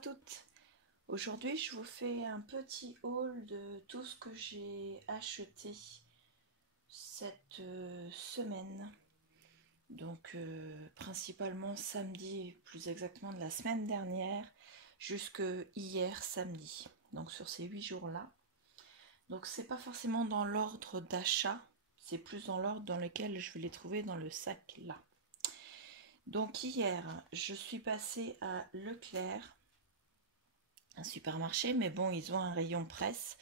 toutes. Aujourd'hui, je vous fais un petit haul de tout ce que j'ai acheté cette semaine. Donc, principalement samedi, plus exactement de la semaine dernière, jusque hier samedi. Donc, sur ces 8 jours-là. Donc, c'est pas forcément dans l'ordre d'achat, c'est plus dans l'ordre dans lequel je vais les trouver dans le sac là. Donc, hier, je suis passée à Leclerc, un supermarché, mais bon, ils ont un rayon presse.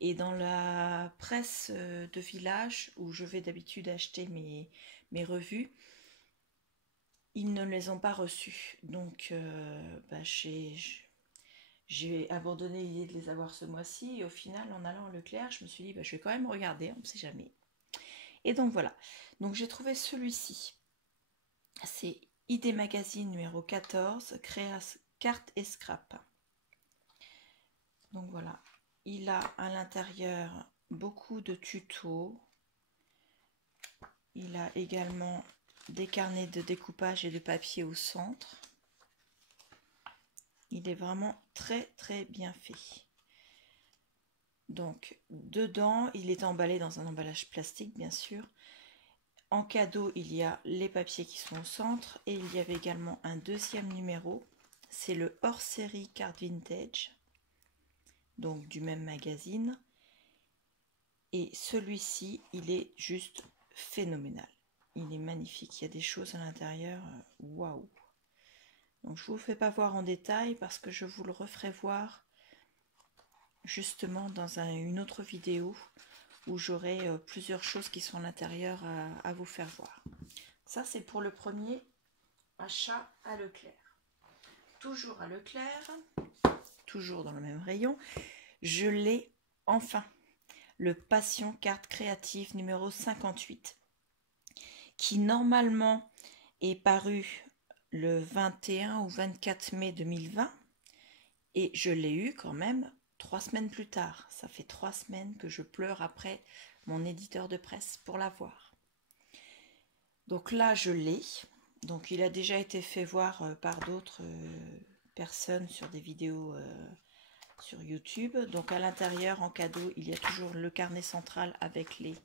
Et dans la presse de village, où je vais d'habitude acheter mes revues, ils ne les ont pas reçues. Donc, j'ai abandonné l'idée de les avoir ce mois-ci. Et au final, en allant à Leclerc, je me suis dit, je vais quand même regarder, on ne sait jamais. Et donc, voilà. Donc, j'ai trouvé celui-ci. C'est ID Magazine numéro 14, carte et scrap. Donc, voilà. Il a à l'intérieur beaucoup de tutos. Il a également des carnets de découpage et de papier au centre. Il est vraiment très bien fait. Donc dedans, il est emballé dans un emballage plastique bien sûr. En cadeau, il y a les papiers qui sont au centre et il y avait également un deuxième numéro. C'est le hors-série carte vintage, donc du même magazine. Et celui-ci, il est juste phénoménal. Il est magnifique, il y a des choses à l'intérieur, waouh! Donc je ne vous fais pas voir en détail parce que je vous le referai voir justement dans une autre vidéo où j'aurai plusieurs choses qui sont à l'intérieur à vous faire voir. Ça c'est pour le premier achat à Leclerc. Toujours à Leclerc, toujours dans le même rayon, je l'ai enfin. Le Passion Carte Créative numéro 58 qui normalement est paru le 21 ou 24 mai 2020 et je l'ai eu quand même 3 semaines plus tard. Ça fait 3 semaines que je pleure après mon éditeur de presse pour l'avoir. Donc là je l'ai. Donc il a déjà été fait voir par d'autres personnes sur des vidéos sur YouTube. Donc à l'intérieur en cadeau il y a toujours le carnet central avec les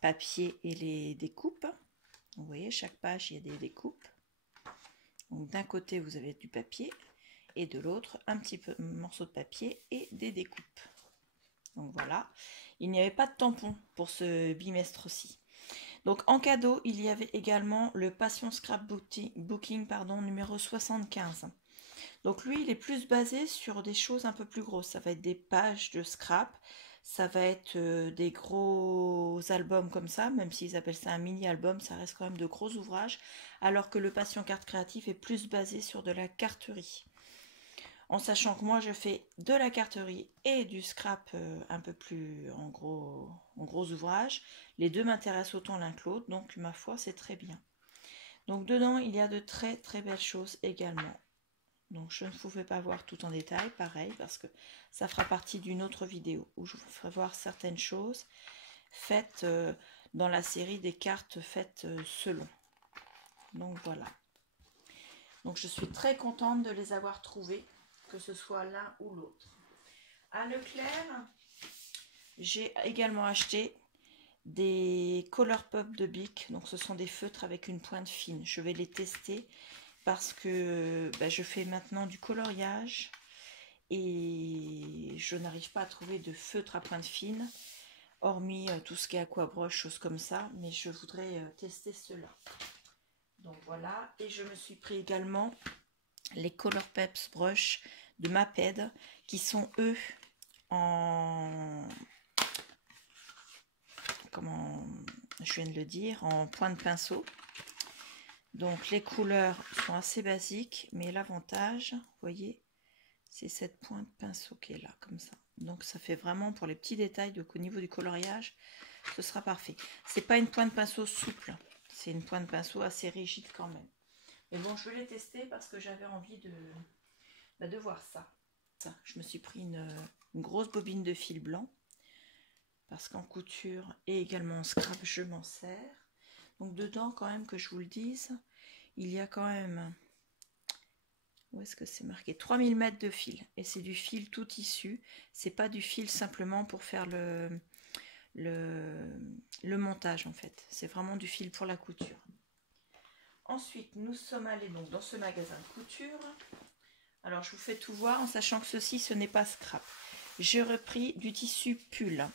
papiers et les découpes. Vous voyez, chaque page il y a des découpes. Donc d'un côté vous avez du papier et de l'autre un petit morceau de papier et des découpes. Donc voilà, il n'y avait pas de tampon pour ce bimestre-ci. Donc en cadeau il y avait également le Passion Scrapbooking numéro 75. Donc lui il est plus basé sur des choses un peu plus grosses. Ça va être des pages de scrap, ça va être des gros albums comme ça, même s'ils appellent ça un mini-album, ça reste quand même de gros ouvrages, alors que le Passion Carte Créative est plus basé sur de la carterie. En sachant que moi je fais de la carterie et du scrap un peu plus en gros ouvrages. Les deux m'intéressent autant l'un que l'autre, donc ma foi c'est très bien. Donc dedans il y a de très belles choses également. Donc je ne vous fais pas voir tout en détail, pareil, parce que ça fera partie d'une autre vidéo où je vous ferai voir certaines choses faites dans la série des cartes faites selon. Donc voilà. Donc je suis très contente de les avoir trouvées, que ce soit l'un ou l'autre. À Leclerc, j'ai également acheté des Color Pop de Bic. Donc ce sont des feutres avec une pointe fine. Je vais les tester parce que je fais maintenant du coloriage et je n'arrive pas à trouver de feutre à pointe fine, hormis tout ce qui est aquabrush, choses comme ça, mais je voudrais tester cela. Donc voilà, et je me suis pris également les Color Peps Brush de Maped, qui sont eux en, comment je viens de le dire, en point de pinceau. Donc les couleurs sont assez basiques, mais l'avantage, vous voyez, c'est cette pointe pinceau qui est là, comme ça. Donc ça fait vraiment pour les petits détails, donc au niveau du coloriage, ce sera parfait. C'est pas une pointe pinceau souple, c'est une pointe pinceau assez rigide quand même. Mais bon, je vais les tester parce que j'avais envie de voir ça. Je me suis pris une grosse bobine de fil blanc, parce qu'en couture et également en scrap, je m'en sers. Donc dedans, quand même, que je vous le dise, il y a quand même où est-ce que c'est marqué, 3000 mètres de fil, et c'est du fil tout tissu, c'est pas du fil simplement pour faire le montage en fait, c'est vraiment du fil pour la couture. Ensuite nous sommes allés donc dans ce magasin de couture. Alors je vous fais tout voir en sachant que ceci ce n'est pas scrap. J'ai repris du tissu pull,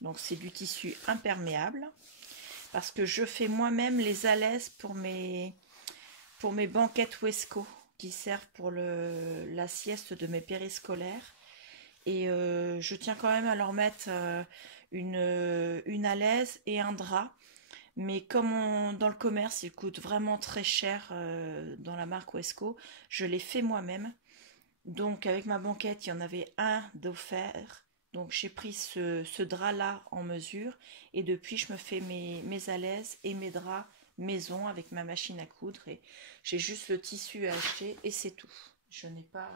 donc c'est du tissu imperméable, parce que je fais moi-même les alaises pour mes banquettes Wesco qui servent pour la sieste de mes périscolaires. Et je tiens quand même à leur mettre une alaise et un drap. Mais comme dans le commerce, ils coûtent vraiment très cher dans la marque Wesco, je les fais moi-même. Donc avec ma banquette, il y en avait un d'offert. Donc j'ai pris ce drap-là en mesure. Et depuis, je me fais mes alaises et mes draps maison avec ma machine à coudre. Et j'ai juste le tissu à acheter et c'est tout. Je n'ai pas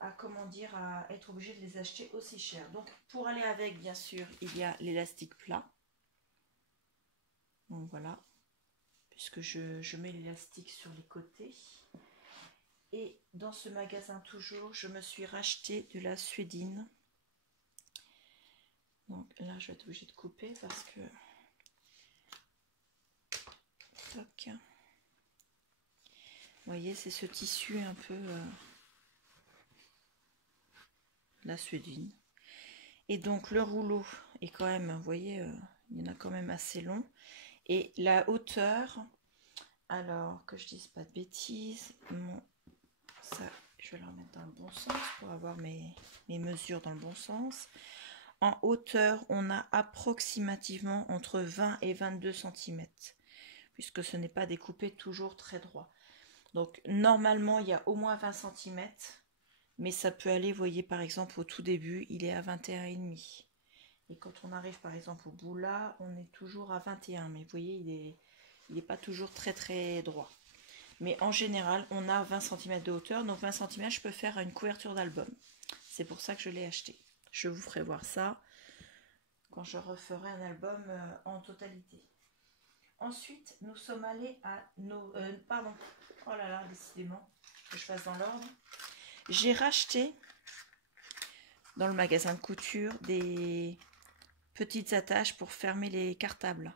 à être obligée de les acheter aussi cher. Donc pour aller avec, bien sûr, il y a l'élastique plat. Donc voilà, puisque je mets l'élastique sur les côtés. Et dans ce magasin toujours, je me suis racheté de la suédine. Donc là, je vais être obligée de couper parce que... Toc. Vous voyez, c'est ce tissu un peu... la suédine. Et donc le rouleau est quand même, vous voyez, il y en a quand même assez long. Et la hauteur, alors que je dise pas de bêtises, ça, je vais le remettre dans le bon sens pour avoir mes mesures dans le bon sens. En hauteur, on a approximativement entre 20 et 22 cm, puisque ce n'est pas découpé toujours très droit. Donc normalement, il y a au moins 20 cm, mais ça peut aller, vous voyez, par exemple, au tout début, il est à 21,5. Et quand on arrive, par exemple, au bout là, on est toujours à 21. Mais vous voyez, il n'est pas toujours très, très droit. Mais en général, on a 20 cm de hauteur. Donc 20 cm, je peux faire une couverture d'album. C'est pour ça que je l'ai acheté. Je vous ferai voir ça quand je referai un album en totalité. Ensuite, nous sommes allés à nos... pardon. Oh là là, décidément, que je fasse dans l'ordre. J'ai racheté dans le magasin de couture des petites attaches pour fermer les cartables.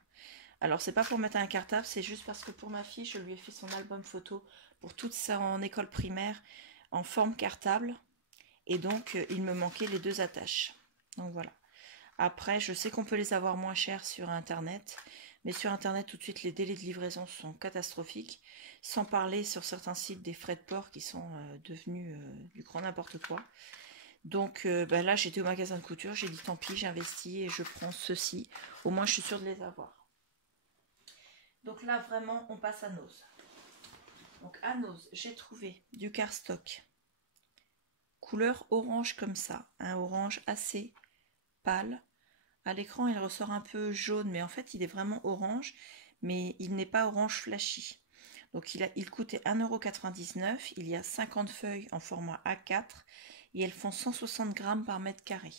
Alors c'est pas pour mettre un cartable, c'est juste parce que pour ma fille, je lui ai fait son album photo pour toute son école primaire en forme cartable. Et donc il me manquait les deux attaches. Donc voilà. Après, je sais qu'on peut les avoir moins chers sur internet. Mais sur internet, tout de suite, les délais de livraison sont catastrophiques. Sans parler sur certains sites des frais de port qui sont devenus du grand n'importe quoi. Donc là, j'étais au magasin de couture, j'ai dit tant pis, j'investis et je prends ceci. Au moins, je suis sûre de les avoir. Donc là, vraiment, on passe à Nose. Donc à Nose, j'ai trouvé du cardstock. Couleur orange comme ça. Un orange assez pâle. À l'écran, il ressort un peu jaune, mais en fait, il est vraiment orange. Mais il n'est pas orange flashy. Donc il coûtait 1,99 €. Il y a 50 feuilles en format A4. Et elles font 160 grammes par mètre carré.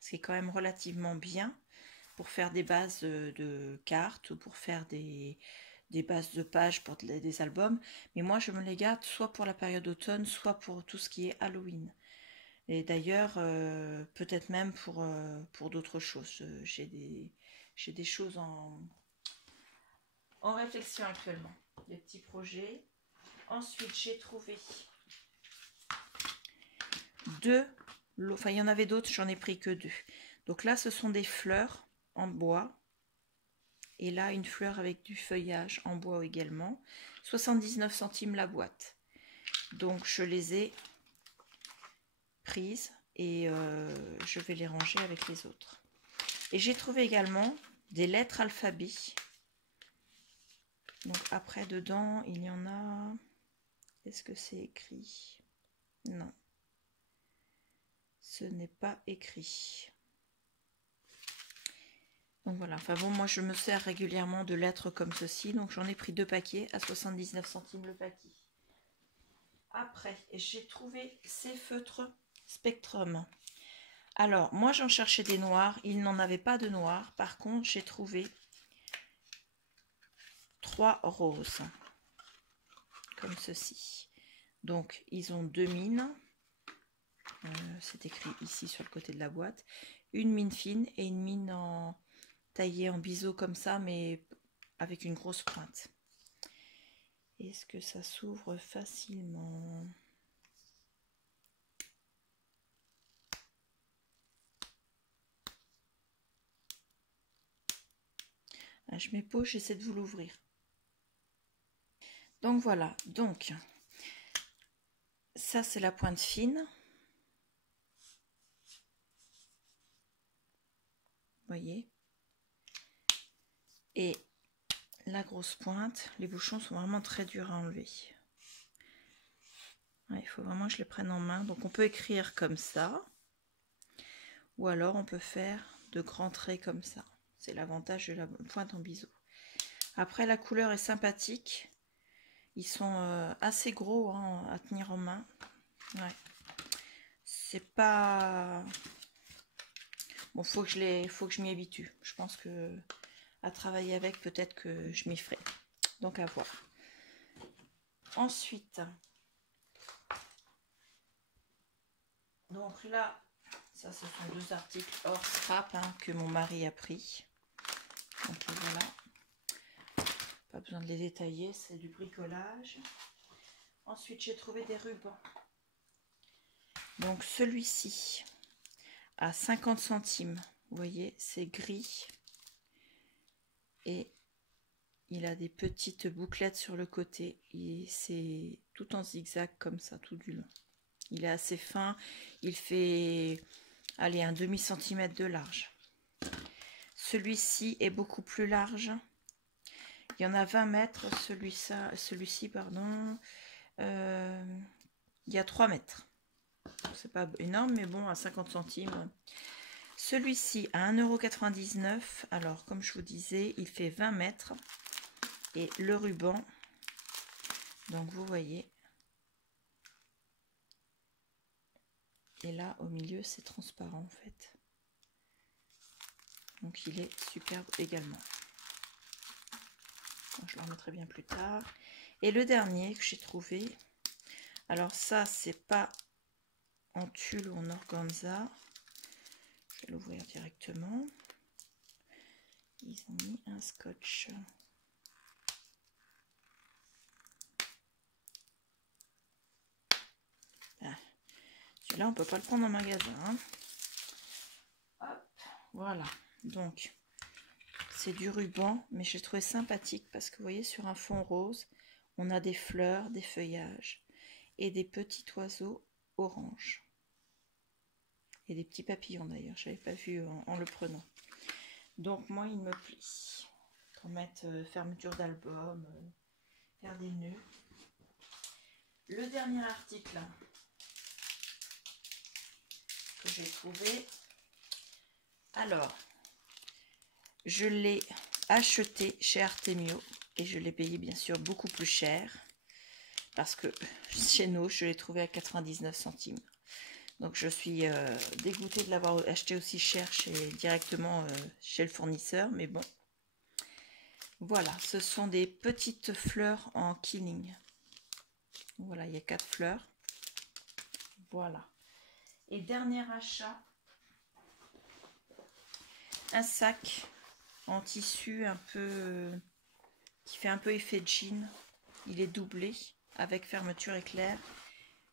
Ce qui est quand même relativement bien pour faire des bases de cartes ou pour faire des bases de pages pour des albums. Mais moi, je me les garde soit pour la période d'automne, soit pour tout ce qui est Halloween. Et d'ailleurs, peut-être même pour d'autres choses. J'ai des choses en réflexion actuellement. Des petits projets. Ensuite, j'ai trouvé enfin il y en avait d'autres, j'en ai pris que 2. Donc là, ce sont des fleurs en bois. Et là, une fleur avec du feuillage en bois également. 79 centimes la boîte. Donc, je les ai prises et je vais les ranger avec les autres. Et j'ai trouvé également des lettres alphabet. Donc, après, dedans, il y en a... Est-ce que c'est écrit? Non. Ce n'est pas écrit. Donc voilà, enfin bon, moi je me sers régulièrement de lettres comme ceci, donc j'en ai pris 2 paquets à 79 centimes le paquet. Après, j'ai trouvé ces feutres Spectrum. Alors, moi j'en cherchais des noirs, il n'en avait pas de noirs, par contre j'ai trouvé 3 roses, comme ceci. Donc, ils ont 2 mines. C'est écrit ici sur le côté de la boîte. Une mine fine et une mine taillée en biseau comme ça, mais avec une grosse pointe. Est-ce que ça s'ouvre facilement? Je m'épose, j'essaie de vous l'ouvrir. Donc voilà, donc ça c'est la pointe fine. Vous voyez? Et la grosse pointe, les bouchons sont vraiment très durs à enlever. Ouais, il faut vraiment que je les prenne en main. Donc on peut écrire comme ça. Ou alors on peut faire de grands traits comme ça. C'est l'avantage de la pointe en biseau. Après, la couleur est sympathique. Ils sont assez gros hein, à tenir en main. Ouais. C'est pas... Bon, faut que je m'y habitue. Je pense que à travailler avec, peut-être que je m'y ferai. Donc à voir. Ensuite, donc là, ça ce sont 2 articles hors scrap hein, que mon mari a pris. Donc voilà. Pas besoin de les détailler, c'est du bricolage. Ensuite, j'ai trouvé des rubans. Donc celui-ci à 50 centimes. Vous voyez, c'est gris. Et il a des petites bouclettes sur le côté. Et c'est tout en zigzag comme ça, tout du long. Il est assez fin. Il fait, allez, un demi-centimètre de large. Celui-ci est beaucoup plus large. Il y en a 20 mètres. Celui-ci, pardon. Il y a 3 mètres. C'est pas énorme, mais bon, à 50 centimes. Celui-ci à 1,99 €. Alors, comme je vous disais, il fait 20 mètres. Et le ruban, donc vous voyez. Et là, au milieu, c'est transparent en fait. Donc, il est superbe également. Donc, je le remettrai bien plus tard. Et le dernier que j'ai trouvé, alors ça, c'est pas en tulle ou en organza. Je vais l'ouvrir directement. Ils ont mis un scotch. Ah, celui-là, on peut pas le prendre en magasin. Hein. Hop, voilà. Donc, c'est du ruban, mais j'ai trouvé sympathique parce que vous voyez, sur un fond rose, on a des fleurs, des feuillages et des petits oiseaux orange. Et des petits papillons d'ailleurs, je n'avais pas vu en le prenant. Donc moi, il me plie. Pour mettre fermeture d'album, faire des nœuds. Le dernier article que j'ai trouvé. Alors, je l'ai acheté chez Artemio et je l'ai payé bien sûr beaucoup plus cher parce que chez nous, je l'ai trouvé à 99 centimes. Donc je suis dégoûtée de l'avoir acheté aussi cher directement chez le fournisseur, mais bon. Voilà, ce sont des petites fleurs en killing. Voilà, il y a 4 fleurs. Voilà. Et dernier achat, un sac en tissu un peu qui fait un peu effet jean. Il est doublé avec fermeture éclair.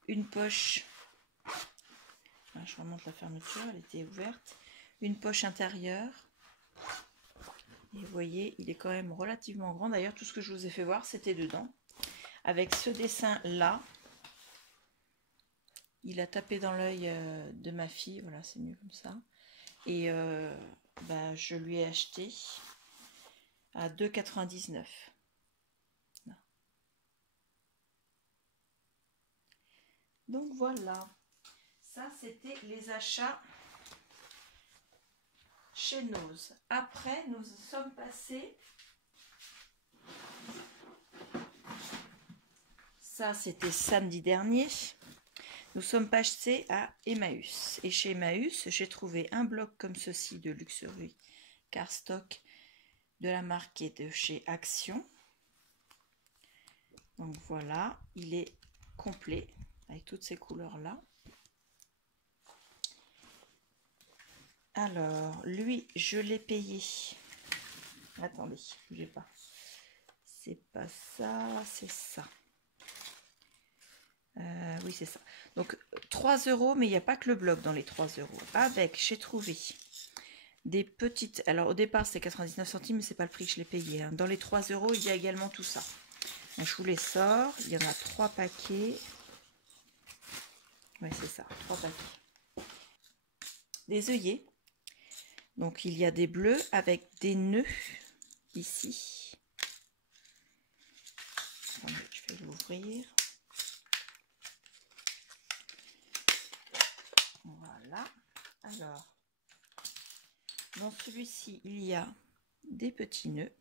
Une poche. Je remonte la fermeture, elle était ouverte. Une poche intérieure. Et vous voyez, il est quand même relativement grand. D'ailleurs, tout ce que je vous ai fait voir, c'était dedans. Avec ce dessin-là, il a tapé dans l'œil de ma fille. Voilà, c'est mieux comme ça. Et je lui ai acheté à 2,99 €. Donc voilà. Ça, c'était les achats chez Nose. Après, nous sommes passés. Ça, c'était samedi dernier. Nous sommes passés à Emmaüs. Et chez Emmaüs, j'ai trouvé un bloc comme ceci de luxury cardstock de la marque et de chez Action. Donc voilà, il est complet avec toutes ces couleurs là. Alors lui je l'ai payé, attendez, bougez pas, c'est pas ça, c'est ça. Oui c'est ça, donc 3 €, mais il n'y a pas que le bloc dans les 3 €. Avec, j'ai trouvé des petites, alors au départ c'était 99 centimes, mais c'est pas le prix que je l'ai payé, hein. Dans les 3 € il y a également tout ça. Donc, je vous les sors, il y en a 3 paquets. Oui c'est ça, 3 paquets. Des œillets, donc il y a des bleus avec des nœuds ici. Attendez, je vais l'ouvrir. Voilà. Alors, dans celui-ci, il y a des petits nœuds,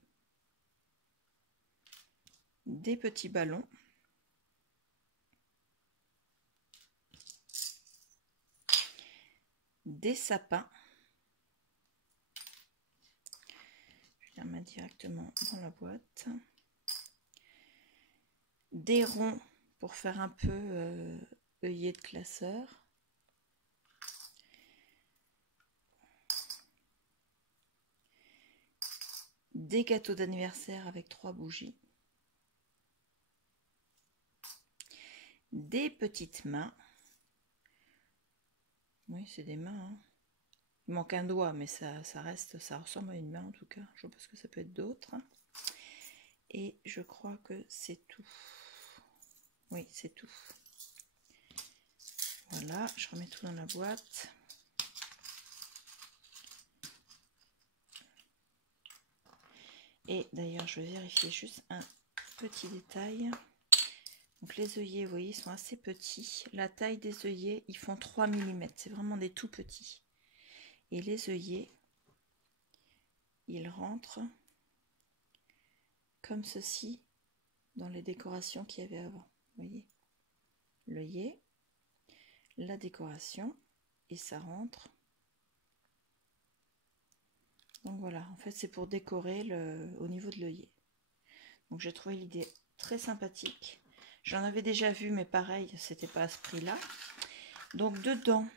des petits ballons, des sapins. Je vais les remettre directement dans la boîte. Des ronds pour faire un peu œillet de classeur. Des gâteaux d'anniversaire avec 3 bougies. Des petites mains. Oui, c'est des mains. Hein. Il manque un doigt, mais ça reste, ça ressemble à une main en tout cas. Je pense que ça peut être d'autres. Et je crois que c'est tout. Oui, c'est tout. Voilà, je remets tout dans la boîte. Et d'ailleurs, je vais vérifier juste un petit détail. Donc les œillets, vous voyez, ils sont assez petits. La taille des œillets, ils font 3 mm. C'est vraiment des tout petits. Et les œillets, ils rentrent comme ceci dans les décorations qu'il y avait avant. Vous voyez, l'œillet, la décoration, et ça rentre. Donc voilà, en fait, c'est pour décorer au niveau de l'œillet. Donc j'ai trouvé l'idée très sympathique. J'en avais déjà vu, mais pareil, c'était pas à ce prix-là. Donc dedans,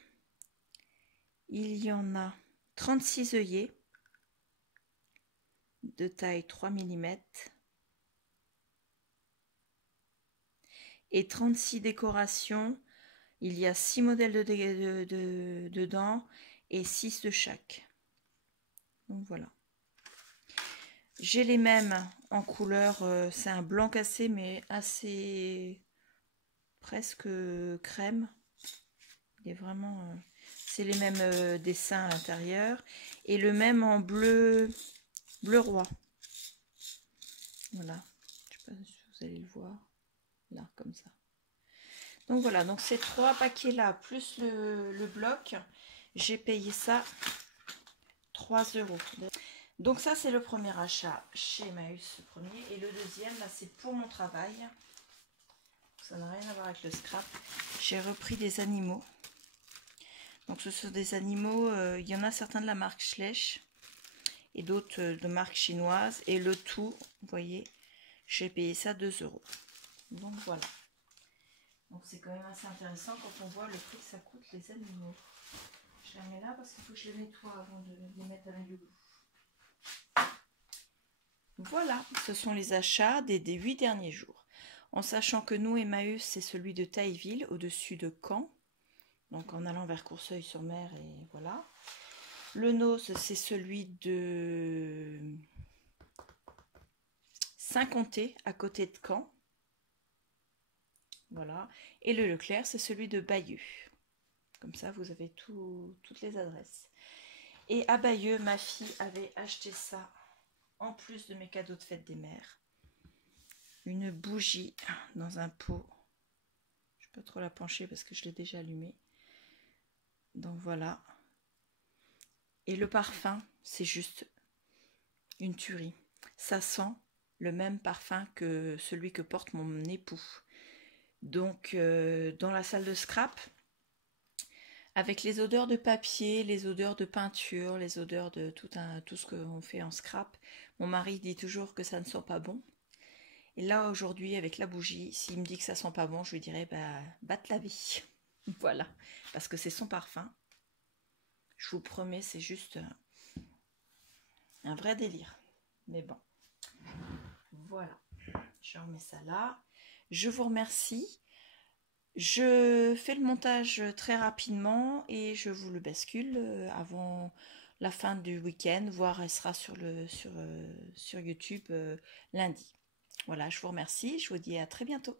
il y en a 36 œillets de taille 3 mm et 36 décorations. Il y a 6 modèles dedans et 6 de chaque. Donc voilà. J'ai les mêmes en couleur, c'est un blanc cassé mais assez presque crème. Il est vraiment, c'est les mêmes dessins à l'intérieur et le même en bleu roi. Voilà, je sais pas si vous allez le voir là comme ça. Donc voilà, donc ces 3 paquets là plus le bloc, j'ai payé ça 3 €. Donc ça c'est le premier achat chez Emmaüs, le premier, et le deuxième là c'est pour mon travail. Ça n'a rien à voir avec le scrap. J'ai repris des animaux. Donc ce sont des animaux, il y en a certains de la marque Schleich et d'autres de marque chinoise. Et le tout, vous voyez, j'ai payé ça 2 €. Donc voilà. Donc c'est quand même assez intéressant quand on voit le prix que ça coûte les animaux. Je les mets là parce qu'il faut que je les nettoie avant de les mettre avec du goût. Voilà, ce sont les achats des 8 derniers jours. En sachant que nous, Emmaüs, c'est celui de Tailleville, au-dessus de Caen. Donc en allant vers Courceuil-sur-Mer, et voilà. Le nôtre, c'est celui de Saint-Comté, à côté de Caen. Voilà. Et le Leclerc, c'est celui de Bayeux. Comme ça, vous avez toutes les adresses. Et à Bayeux, ma fille avait acheté ça, en plus de mes cadeaux de fête des mères. Une bougie dans un pot. Je ne vais pas trop la pencher parce que je l'ai déjà allumée. Donc voilà. Et le parfum, c'est juste une tuerie. Ça sent le même parfum que celui que porte mon époux. Donc dans la salle de scrap, avec les odeurs de papier, les odeurs de peinture, les odeurs de tout ce qu'on fait en scrap, mon mari dit toujours que ça ne sent pas bon. Et là, aujourd'hui, avec la bougie, s'il me dit que ça sent pas bon, je lui dirais, bah, va te laver. Voilà, parce que c'est son parfum. Je vous promets, c'est juste un vrai délire. Mais bon, voilà. Je remets ça là. Je vous remercie. Je fais le montage très rapidement et je vous le bascule avant la fin du week-end, voire elle sera sur YouTube lundi. Voilà, je vous remercie. Je vous dis à très bientôt.